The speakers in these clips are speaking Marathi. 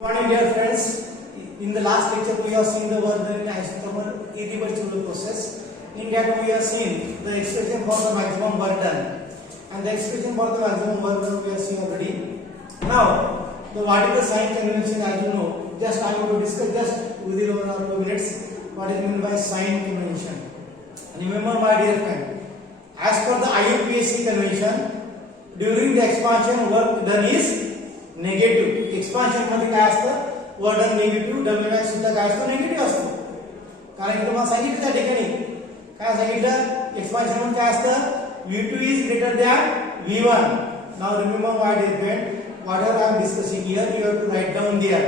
Good morning, dear friends. In the last lecture, we have seen the work done in isothermal irreversible process. In that, we have seen the expression for the maximum work done, and the expression for the maximum work done we have seen already. Now, what is the sign convention? As you know, just I will discuss just within 1 or 2 minutes what is meant by sign convention. Remember, my dear friend, as per the IUPAC convention, during the expansion, work done is negative. Expansion मध्ये काय असतं, work done negative, W max सुद्धा काय असतो, निगेटिव्ह असतो. कारण की तुम्हाला सांगितलं त्या ठिकाणी काय सांगितलं, एक्सपान्शन मध्ये काय असतं, V2 is greater than V1. Now remember, my dear friend, whatever I am discussing here, you have to write down there,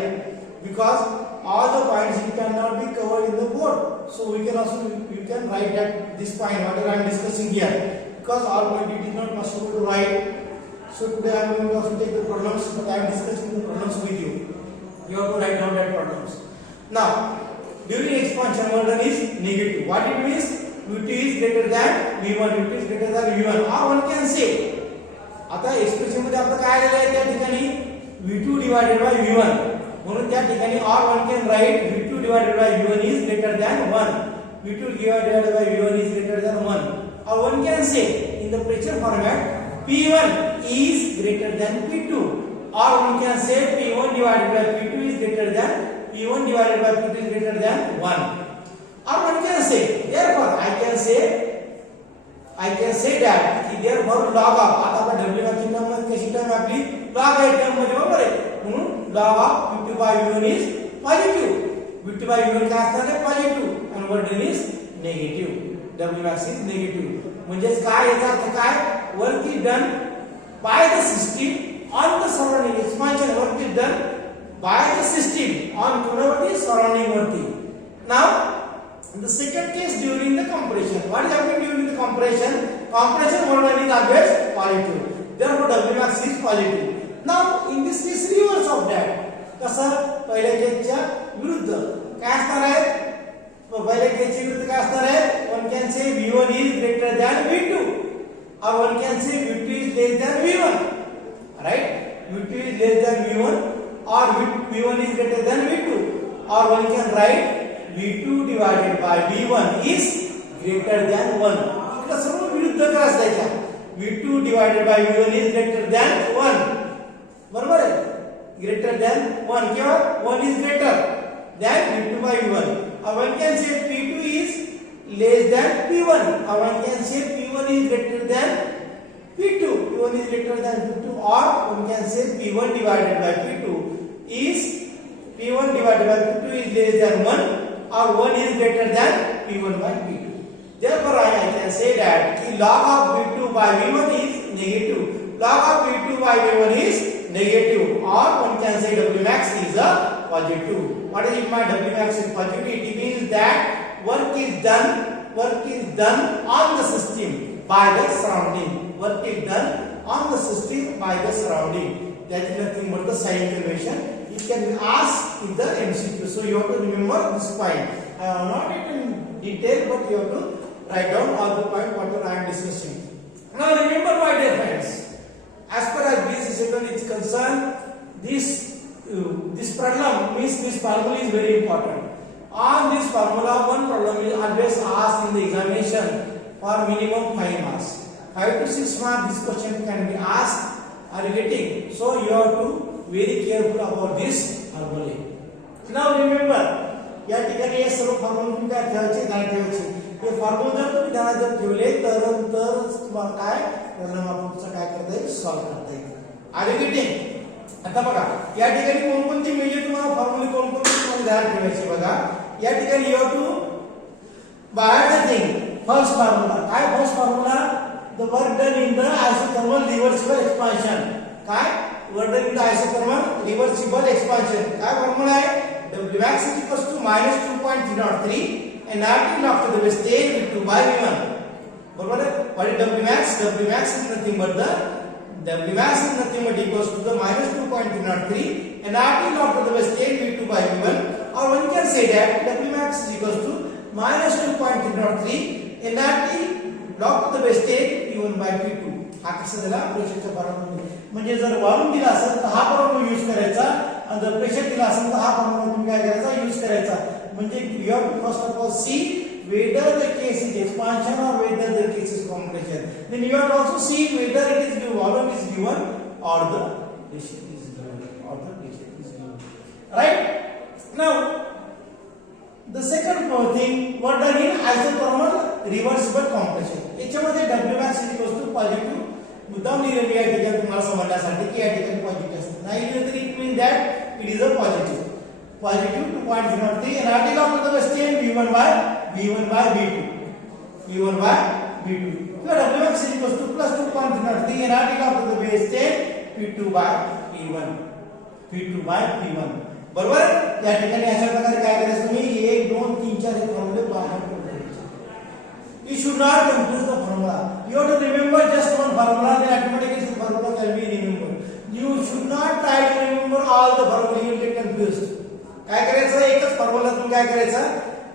because all the points you cannot be covered in the board. So we can also you can write that this point whatever I am discussing here, because all point it is not possible to write. So today I am going to also take the problems, but I am discussing the problems with you. You have to write down that problems. Now, during expansion, work done is negative. What it means? V2 is greater than V1. V2 is greater than V1. Or one can say, आता एक्सप्रेशन मध्ये आपलं काय आलेलं आहे त्या ठिकाणी V2 divided by V1. म्हणून त्या ठिकाणी or one can write V2 divided by V1 is greater than 1. V2 divided by V1 is greater than 1. Or one can say in the pressure format, P1 is greater than P2, or we can say P1 divided by P2 is greater than P1 divided by P2 is greater than 1. Or one can say, therefore I can say that therefore log of, आता आपण W ची टर्म मध्ये कशी टर्म आपली log आहे टर्म मध्ये, बरोबर आहे. म्हणून log of V2 by V1 is positive. V2 by V1 काय असणार आहे, पॉझिटिव्ह, आणि work done is negative. W max is negative. म्हणजे काय याचा अर्थ काय, work is done by the system on the surrounding. Expansion work is done by the system on the surrounding working. Now, in the second case, during the compression, what is happening during the compression? Compression work done is always positive. Therefore, W max is positive. Now, in this case, reverse of that. कसं, पहिल्या केसच्या विरुद्ध काय असणार आहे, पहिल्या केसच्या विरुद्ध काय असणार आहे, one can say V1 is greater than V2. Or one can say V2 is less than V1, right? V2 is less than V1, or V1 is greater than V2, or one can write V2 divided by V1 is greater than 1. इकडे सर्व विरुद्ध करायचं त्याच्या, V2 divided by V1 is greater than 1, बरोबर आहे, greater than 1 किंवा 1 is greater than V2 by V1. Or one can say P2 is less than P1, or one can say P1 is greater than P2. P1 is greater than P2, or one can say P1 divided by P2 is P1 divided by P2 is less than 1, or 1 is greater than P1 by P2. Therefore, I can say that the log of V2 by V1 is negative. Log of V2 by V1 is negative, or one can say W max is a positive. What is it? My W max is positive. It means that work is done on the system by the surrounding. Work is done on the system by the surrounding. That is nothing but the sign convention. It can be asked in the MCQ. So you have to remember this point. I have not written in detail, but you have to write down all the point whatever I am discussing. Now remember, my dear friends, as far as BSc is concerned, this problem means this formula is very important. On this formula, one problem is always asked in the examination for minimum 5 marks. 5 to 6 marks this question can be asked. Are you getting? So you have to very careful about this formula. Now remember, या ठिकाणी हे सर्व फॉर्म्युला तुम्ही काय ठेवायचे, ध्यानात ठेवायचे. हे फॉर्म्युला जर तुम्ही ध्यानात जर ठेवले तर तुम्हाला काय प्रॉब्लेमचं काय करता येईल, सॉल्व्ह करता येईल. Are you getting? आता बघा या ठिकाणी कोणकोणती मेजर तुम्हाला फॉर्म्युला कोणकोणते तुम्हाला ध्यानात ठेवायचे बघा. या ठिकाणी you have to buy the thing. First formula काय, first formula the work done in the isothermal reversible expansion. काय, work done in the isothermal reversible expansion. काय फॉर्म्युला आहे, W max is equals to -2.303 and RT log to the base 10 V2 by V1. बरोबर आहे. What is W max? W max is nothing but the W max is nothing but equals to the -2.303 and RT log to the base 10 V2 by V1. Or one can say that W max is equals to -2.303 and RT log to the base 10 V1 by V2. हा कसा दिला प्रेशरच्या फॉर्म्युला. म्हणजे जर वॉल्यूम दिला असेल तर हा फॉर्म्युला यूज करायचा, आणि जर प्रेशर दिला असेल तर हा फॉर्म्युला तुम्ही काय करायचा यूज करायचा म्हणजे you have to first of all see whether the case is expansion or whether the case is compression. Then you have to also see whether it is given, volume is given or the pressure is given or the pressure is given. Right? Now the second thing what done in isothermal reversible compression. याच्यामध्ये Wmax is equal to positive मुद्दाम लिहिलेली आहे त्याच्यात तुम्हाला समजण्यासाठी की या ठिकाणी पॉझिटिव्ह असते नाही लिहिलं तरी it mean that it is a positive positive 2.03 and article of the same V1 by V2 V1 by V2 so Wmax is equal to plus 2.03 and article of the base 10 P2 by P1 P2 by P1 बरोबर या ठिकाणी अशा प्रकारे काय करायचं तुम्ही 1 2 3 4 हे फॉर्म्युले बाहेर काढायचे you should not confuse the formula you have to remember just one formula then automatically the formula can be remembered you should not try to remember all the formula you will get confused काय करायचं एकच फॉर्म्युला तुम्ही काय करायचं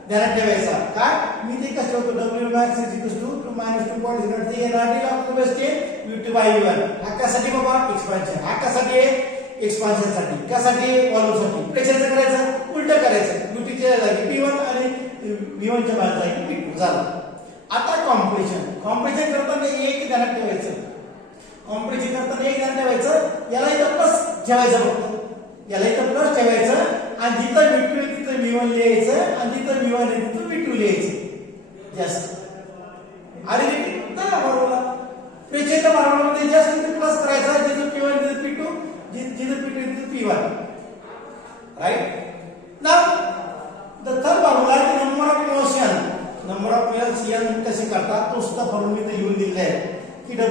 ध्यानात ठेवायचा काय मी ते कसं होतो Wmax = 2 -2.03 and article of the base 10 V2 by V1 हा कशासाठी बाबा एक्सपान्शन हा कशासाठी एक्सपान्शन साठी कशासाठी व्हॉल्यूम साठी प्रेशरचं करायचं उलट करायचं V2 च्या जागी P1 आणि V1 च्या जागी P2 झालं आता कॉम्प्रेशन करताना एक ध्यानात ठेवायचं कॉम्प्रेशन करताना एक ध्यानात ठेवायचं याला इथं प्लस ठेवायचं फक्त याला इथं प्लस ठेवायचं आणि जिथं V2 आहे तिथं V1 लिहायचं आणि जिथं V1 आहे तिथं V2 लिहायचं जस्ट आणि ना फॉर्म्युला प्रेशरच्या फॉर्म्युलामध्ये जस्ट इथे प्लस करायचा जिथं P1 तिथं P2 जिथं P2 तिथं P1 right now the third formula is number of moles n कसे करतात तो सुद्धा फॉर्म्युला इथे लिहून दिलेला आहे की W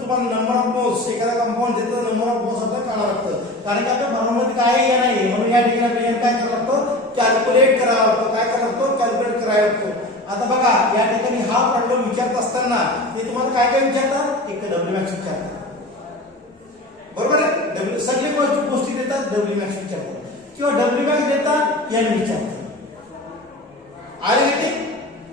तुम्हाला नंबर ऑफ मोल्स एखादा कंपाऊंड देतो नंबर ऑफ मोल्स आपल्याला काढावं लागतं कारण की आपल्या फॉर्म्युलामध्ये काय नाही म्हणून या ठिकाणी आपल्याला काय करावं लागतं कॅल्क्युलेट करावं लागतं काय करावं लागतं कॅल्क्युलेट करावं लागतं आता बघा या ठिकाणी हा प्रॉब्लेम विचारत असताना ते तुम्हाला काय काय विचारतात एक Wmax विचारतात बरोबर आहे सगळे गोष्टी देतात Wmax विचारतात किंवा Wmax देतात n विचारतात आले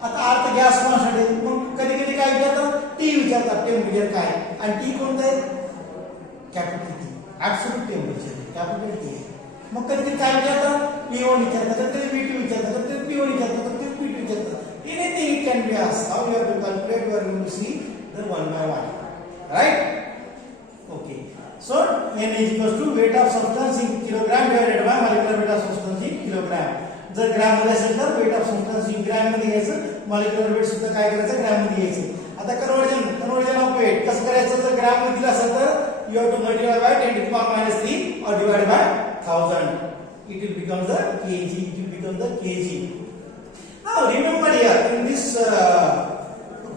आता अर्थ गॅस मासाठी मग कधी कधी काय विचारतात टी विचारतात टेम्परेचर काय आणि टी कोणतं आहे capital T absolute temperature capital T मग कधी कधी काय विचारतात P1 विचारतात कधी V2 विचारतात कधी P1 विचारतात कधी P2 विचारतात anything it can be asked how you have to calculate you are going to see the one by one right okay so n is equal to weight of substance in kilogram divided by molecular weight of substance in kilogram जर ग्रॅम मध्ये असेल तर weight of substance in gram मध्ये घ्यायचं molecular weight सुद्धा काय करायचं ग्रॅम मध्ये घ्यायचं आता कन्वर्जन ऑफ वेट कसं करायचं जर ग्रॅम मध्ये दिलं असेल तर you have to multiply by 10 to the power -3 or divide by 1000 it will become the kg it will become the kg now remember here in this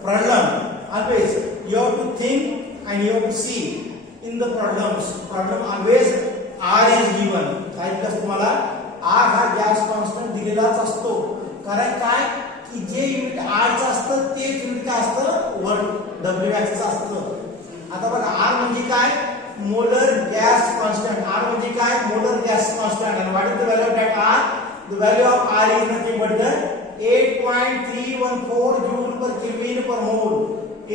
problem always you have to think and you have to see in the problem always r is given काय दिलं तुम्हाला r हा गॅस कॉन्स्टंट दिलेलाच असतो कारण काय की जे युनिट r चं असतं तेच युनिट काय असतं Wmax चं असतं आता बघा r म्हणजे काय मोलर गॅस कॉन्स्टंट r म्हणजे काय molar gas constant and what is the value of that r the value of r is nothing but the 8.314 joule per kelvin per mole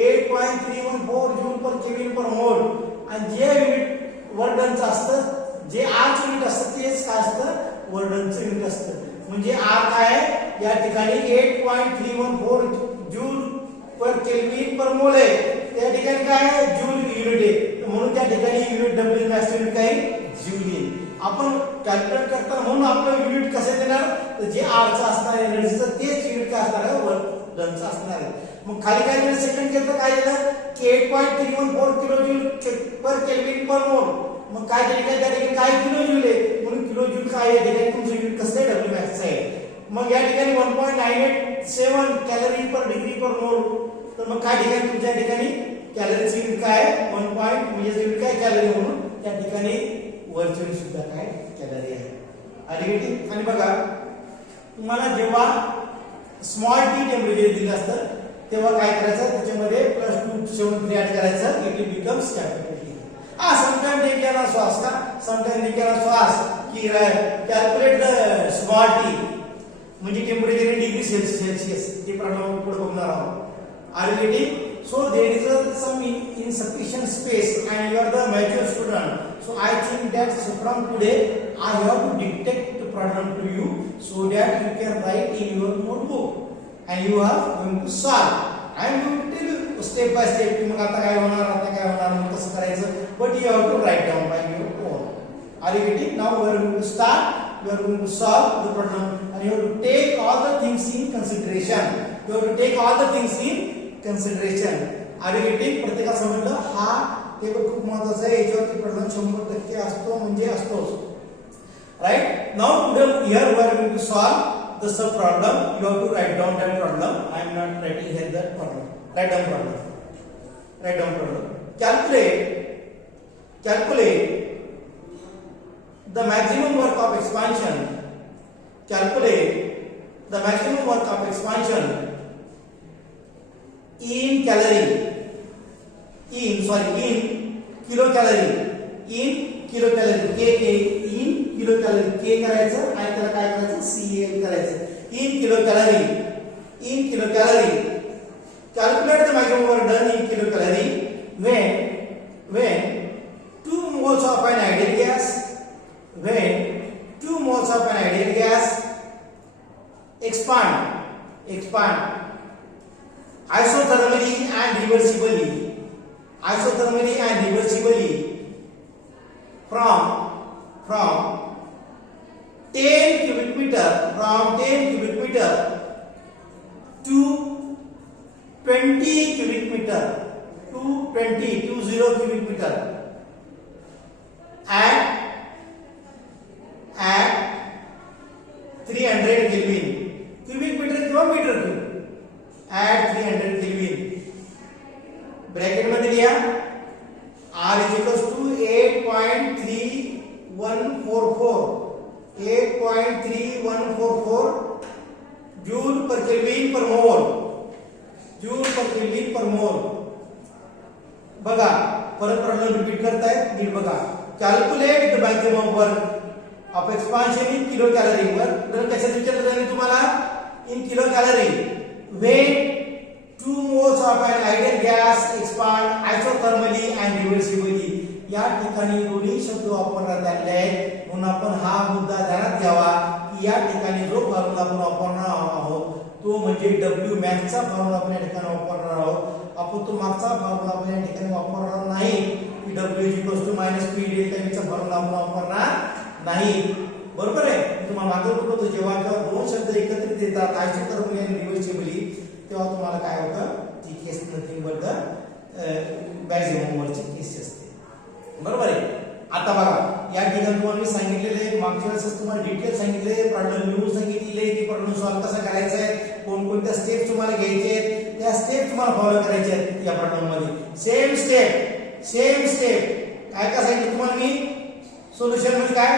8.314 joule per kelvin per mole आणि जे युनिट वर्क डनचं असतं जे r चं युनिट असतं तेच काय असतं वर्क डनचं युनिट असतं म्हणजे r काय आहे या ठिकाणी 8.314 जूल पर केल्विन पर मोल आहे त्या ठिकाणी काय आहे जूल युनिट आहे म्हणून त्या ठिकाणी युनिट Wmax युनिट काय जूल येईल आपण कॅल्क्युलेट करताना म्हणून आपलं युनिट कसे देणार तर जे r चं असणार एनर्जीचं तेच युनिट काय असणार आहे वर्क डनचं असणार आहे मग खाली काय दिलं सेकंड केलं काय दिलं की 8.314 kilo joule per kelvin per मोल मग काय त्या ठिकाणी काय किलो जूल आहे म्हणून किलो जूल काय आहे ठिकाणी तुमचं युनिट कसं आहे Wmax आहे मग या ठिकाणी 1.987 कॅलरी पर डिग्री पर मोल तर मग काय ठिकाणी तुमच्या ठिकाणी कॅलरीची युनिट काय आहे 1 पॉइंट म्हणजे युनिट काय कॅलरी म्हणून त्या ठिकाणी वर्चुअली सुद्धा काय कॅलरी आहे आणि आणि बघा तुम्हाला जेव्हा स्मॉल टी टेम्परेचर दिलं असतं तेव्हा काय करायचं त्याच्यामध्ये +273 ऍड करायचं it becomes capital T sometimes they can also ask sometimes they can also ask की calculate the small t म्हणजे टेम्परेचर इन डिग्री सेल्सियस ते प्रॉब्लेम पुढे बघणार आहोत are you getting so there is some insufficient space and you are the mature student so I think that from today I have to dictate the problem to you so that you can write in your notebook and you are going to solve. I am going to tell you step by step की मग आता काय होणार मग कसं करायचं, but you have to write down by your own. Are you getting? Now we are going to start. We are going to solve the problem and you have to take all the things in consideration. You have to take all the things in consideration. Are you getting? प्रत्येका समजलं? हा ते खूप महत्त्वाचं आहे. याच्यावरती प्रश्न 100% असतो म्हणजे असतोच. Right? Now here we are going to solve the sub problem. You have to write down that problem. I am not writing here that problem. Write down problem. Write down problem. Calculate the maximum work of expansion. Calculate the maximum work of expansion in calorie. In kilocalorie. In kilocalorie. in kilocalorie. K करायचं आणि त्याला काय करायचं CL करायचं. In kilocalorie. Calculate the maximum work done in kilocalorie when 2 moles of an ideal gas expand isothermally and reversibly from 10 cubic meter to 20 cubic meter cubic meter at 300 Kelvin. Cubic meter किंवा meter cube at 300 Kelvin. Bracket मध्ये लिहा R is equals to 8.3144 joule per Kelvin per mole. बघा परत प्रश्न रिपीट करतायत नीट बघा. Calculate the maximum work of expansion in kilo calorie. Work कशात विचारलं जाईल तुम्हाला? In kilo calorie. When 2 moles of an ideal gas expand isothermally and reversibly. या ठिकाणी दोन्ही शब्द वापरण्यात आले आहेत म्हणून आपण हा मुद्दा ध्यानात घ्यावा की या ठिकाणी जो फॉर्म्युला आपण वापरणार आहोत तो म्हणजे W max चा फॉर्म्युला आपण या ठिकाणी वापरणार आहोत. आपण तो मागचा फॉर्म्युला आपण या ठिकाणी वापरणार नाही की W - P डेल्टा V चा फॉर्म्युला आपण वापरणार नाही. बरोबर आहे? तुम्हाला मागं होतं जेव्हा दोन शब्द एकत्रित येतात आयसोथर्मली आणि रिव्हर्सिबली तेव्हा तुम्हाला काय होतं ती केस नथिंग बट द मॅक्सिमम वरची केस असते. बरोबर आहे? आता बघा या ठिकाणी तुम्हाला मी सांगितलेले मागच्या वेळेस तुम्हाला डिटेल सांगितले प्रॉब्लेम लिहून सांगितले की प्रॉब्लेम सॉल्व्ह कसा करायचा आहे कोणकोणत्या स्टेप्स तुम्हाला घ्यायचे आहेत त्या स्टेप तुम्हाला फॉलो करायचे आहेत. या प्रॉब्लेम मध्ये सेम स्टेप काय सांगितलं तुम्हाला मी सोल्युशन मध्ये काय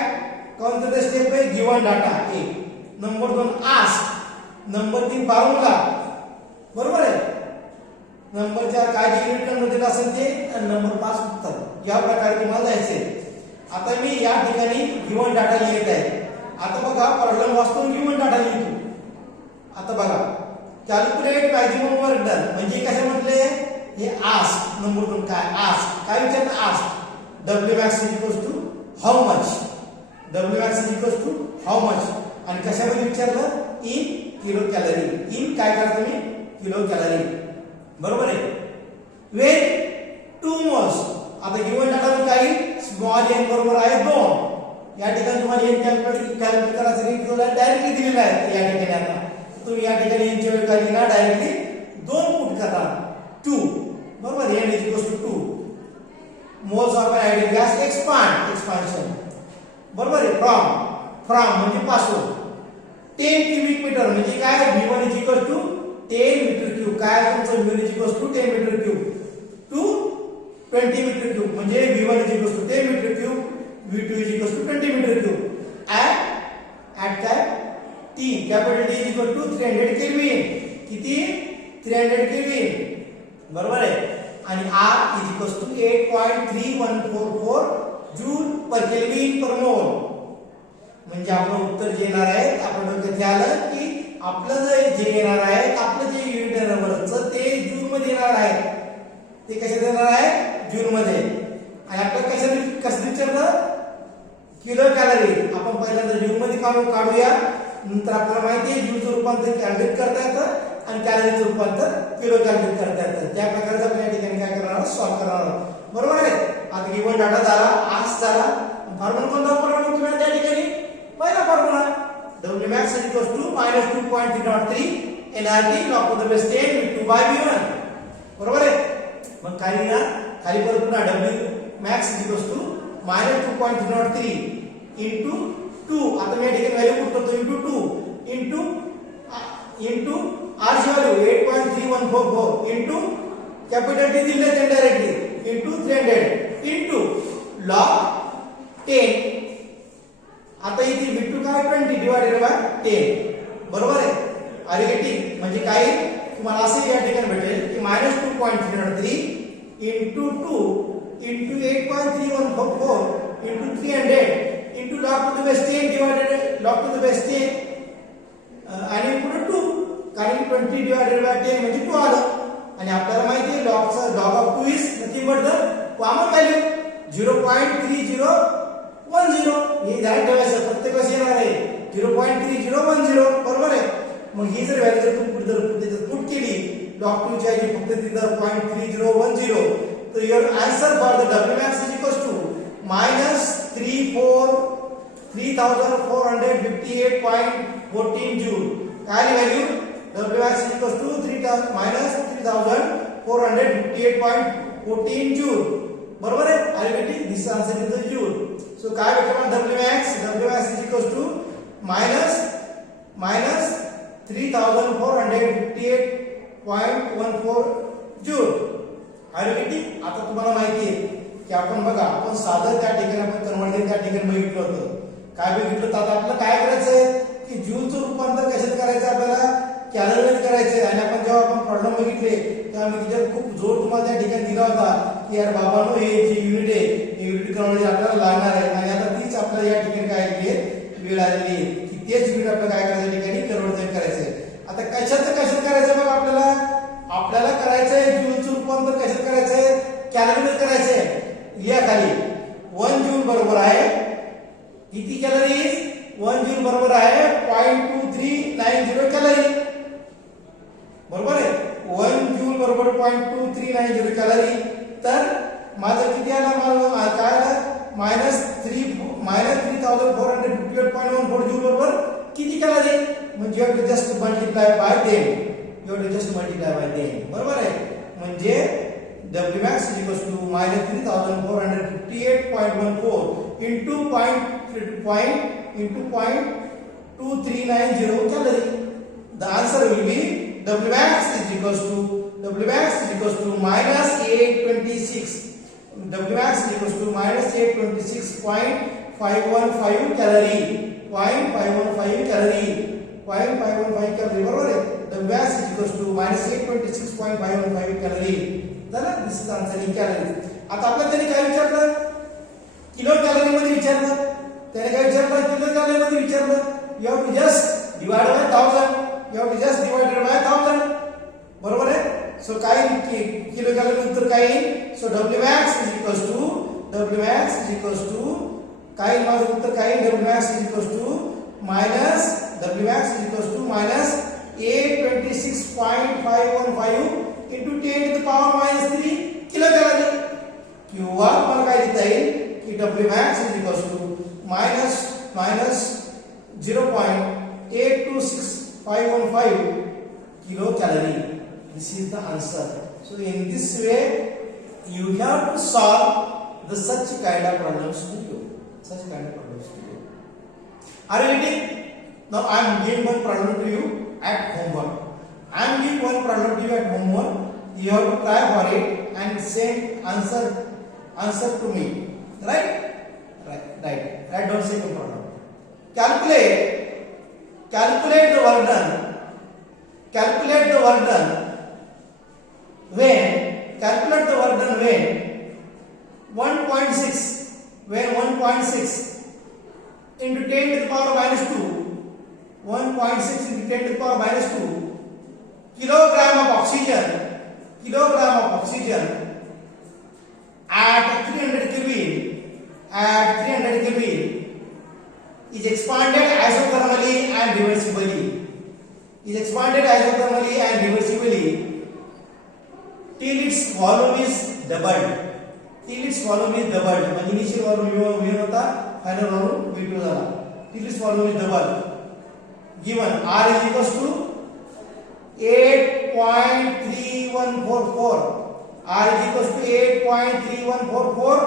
कोणते स्टेप आहे given data 1 number 2 ask number 3 formula. बरोबर आहे? नंबर 4 काय युनिट नंबर दिला असेल ते आणि नंबर 5 उत्तर. या प्रकारे तुम्हाला जायचे. आता मी या ठिकाणी गिवन डाटा लिहित आहे. आता बघा प्रॉब्लेम वाचून गिवन डाटा लिहितो. आता बघा कॅल्क्युलेट मॅक्सिमम वर्क डन म्हणजे काय म्हटले हे आस्क नंबर 2 काय विचारलं ask W max how much आणि कशामध्ये विचारलं इन किलो कॅलरी. इन काय करा तुम्ही किलो कॅलरी. बरोबर आहे? वेन 2 moles आता गिवन डाटा काही स्मॉल n बरोबर आहे 2. या ठिकाणी तुम्हाला n कॅल्क्युलेट करायचं नाही तुला डायरेक्टली दिलेला आहे. या ठिकाणी आता तुम्ही या ठिकाणी n च्या वेळी काय लिहिणार डायरेक्टली 2 पुट करा 2. बरोबर? n = 2 moles of an ideal gas expansion. बरोबर आहे? फ्रॉम म्हणजे पासून 10 cubic meter म्हणजे काय V1 = 10 मीटर क्यूब. काय तुमचं V1 = 10 meter cube to 20 meter cube म्हणजे V1 = 10 meter cube V2 = 20 meter cube at काय T कॅपिटल T = 300 केल्विन. किती 300 केल्विन. बरोबर आहे? आणि R = 8.3144 joule per kelvin per mole. म्हणजे आपलं उत्तर जे येणार आहे आपण डोक्यात आलं की आपलं जे येणार आहे आपलं जे युनिट नंबरचं ते जूल मध्ये येणार आहे. ते कशात येणार आहे जूल मध्ये. आणि आपल्याला कसं विचारलं किलो कॅलरी आपण पहिल्यांदा जूल मध्ये काढूया. नंतर आपल्याला माहिती आहे जूलचं रूपांतर कॅलरीत करता येतं आणि कॅलरीचं रूपांतर किलो कॅलरीत करता येतं. त्या प्रकारचं आपण या ठिकाणी काय करणार आहोत, सॉल्व्ह करणार आहोत. बरोबर आहे. आता गिवन डाटा झाला, आस झाला. फॉर्म्युला कोणता वापरणार मग तुम्ही त्या ठिकाणी? पहिला formula Wmax is equals to minus 2.303 nRT log to the base 10 V2 by V1. बरोबर आहे. मग खाली परत पुन्हा Wmax is equals to minus 2.303 into 2. आता मी या ठिकाणी व्हॅल्यू पुट करतो into 2 into R ची व्हॅल्यू 8.3144 into कॅपिटल T दिले ते डायरेक्टली into 300 into log 10. आता इथे V2 काय 20 डिवाइडेड बाय 10. बरोबर आहे. Are you getting? म्हणजे काय तुम्हाला असे या ठिकाणी भेटेल की -2.303 into 2 into 8.3144 into 300 into log to the base 10 divided log to the base 10 आणि पुढे 2 कारण 20 डिवाइडेड बाय 10 म्हणजे 2 आलं. आणि आपल्याला माहिती आहे log of 2 is nothing but the common value 0.3010. हे ध्यान ठेवायचं, प्रत्येक वेळेस येणार आहे 0.3010. बरोबर आहे. मग ही जर व्हॅल्यू जर तुम्ही पुट केली log 2 ची आहे फक्त तिथं 0.3010, तर your answer for the Wmax is equals to -3458.14 joule. काय value? Wmax is equals to -3458.14 joule. बरोबर आहे. Are you getting? This answer is the joule. So काय भेटणार Wmax is equals to minus 3458.14 joule. Are you getting? आता तुम्हाला माहिती आहे की आपण बघा आपण साधं त्या ठिकाणी आपण कन्वर्जन त्या ठिकाणी बघितलं होतं. काय बघितलं तर आता आपल्याला काय करायचंय की जूलचं रूपांतर कशात करायचं, आपल्याला कॅलरीमध्ये करायचंय. आणि आपण जेव्हा आपण प्रॉब्लेम बघितले तेव्हा मी तिच्यात खूप जोर तुम्हाला त्या ठिकाणी दिला होता की यार बाबांनो हे जे युनिट आहे हे युनिट कन्वर्जन आपल्याला लागणार आहे. आणि आता तीच आपल्याला या ठिकाणी काय आलेली आहे, वेळ आलेली आहे की तेच युनिट आपल्याला काय करायचं या ठिकाणी कन्वर्जन करायचंय. आता कशात करायचं बघा आपल्याला करायचंय जूलचं रूपांतर कशात करायचंय, कॅलरीमध्ये करायचंय. या खाली 1 जूल बरोबर आहे किती कॅलरीज? 1 जूल बरोबर आहे 0.2390 कॅलरी. बरोबर आहे. 1 जूल बरोबर 0.2390 कॅलरी. तर माझं किती आला, मला काय आलं -3458.14 जूल बरोबर किती कॅलरी? म्हणजे you have to just multiply by them. बरोबर आहे. म्हणजे Wmax is equals to -3458.14 into 0.2390 calorie. The answer will be Wmax is equals to -826. Wmax is equals to -826.515 calorie. 0.515 calorie. 0.515 calorie. बरोबर आहे. Wmax is equals to -826.515 calorie. झालं. दिस इज आन्सर इन कॅलरी. आता आपल्याला त्याने काय विचारलं, किलो कॅलरी मध्ये विचारलं. त्याने काय विचारलं, किलो कॅलरी मध्ये विचारलं. You have to just divide by 1000. बरोबर आहे. सो काय किलो कॅलरी नंतर काय येईल? So Wmax is equals to काय माझं उत्तर काय येईल? Wmax is equals to -826.515 into 10 to the power -3 kilo calorie. किंवा मला काय लिहिता येईल की Wmax is equals to -0.826515 kilo calorie. This is the answer. So in this way you have to solve the such kind of problems to you. Are you getting? Now I am giving one problem to you at homework. You have to try for it and send answer to me. Right. Write down second problem. Calculate the work done when 1.6 into 10 to the power -2 kilogram of oxygen at 300 Kelvin is expanded isothermally and reversibly. Is expanded isothermally and reversibly till its volume is doubled. Till its volume is doubled. म्हणजे initial volume V1 होता, final volume V2 झाला. Till its volume is doubled. Given R is equals to 8.3144. R is equals to 8.3144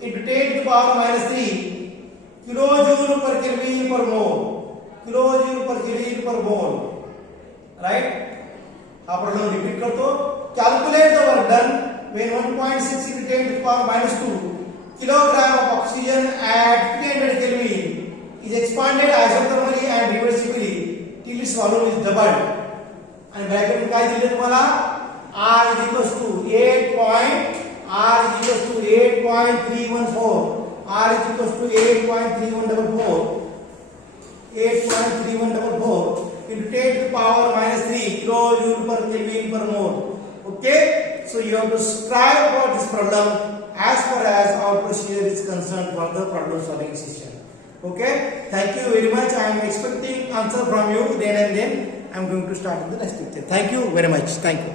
into 10 to the power minus 3 kilojoule per Kelvin per mole. Kilojoule per Kelvin per mole. Right? हा प्रॉब्लेम रिपीट करतो. Calculate the work done when 1.6 into 10 to the power minus 2 kilogram of oxygen at 300 Kelvin is expanded isothermally and reversibly till its volume is doubled. आणि ब्रॅकेट मध्ये काय दिले तुम्हाला R is equals to 8.314. R is equals to 8.3144 into 10 to the power minus 3 kilojoule per Kelvin per mole. Okay, so you have to strive for this problem as far as our procedure is concerned for the problem solving session. Okay, thank you very much. I am expecting answer from you then and then. I am going to start with the next lecture. Thank you very much. Thank you.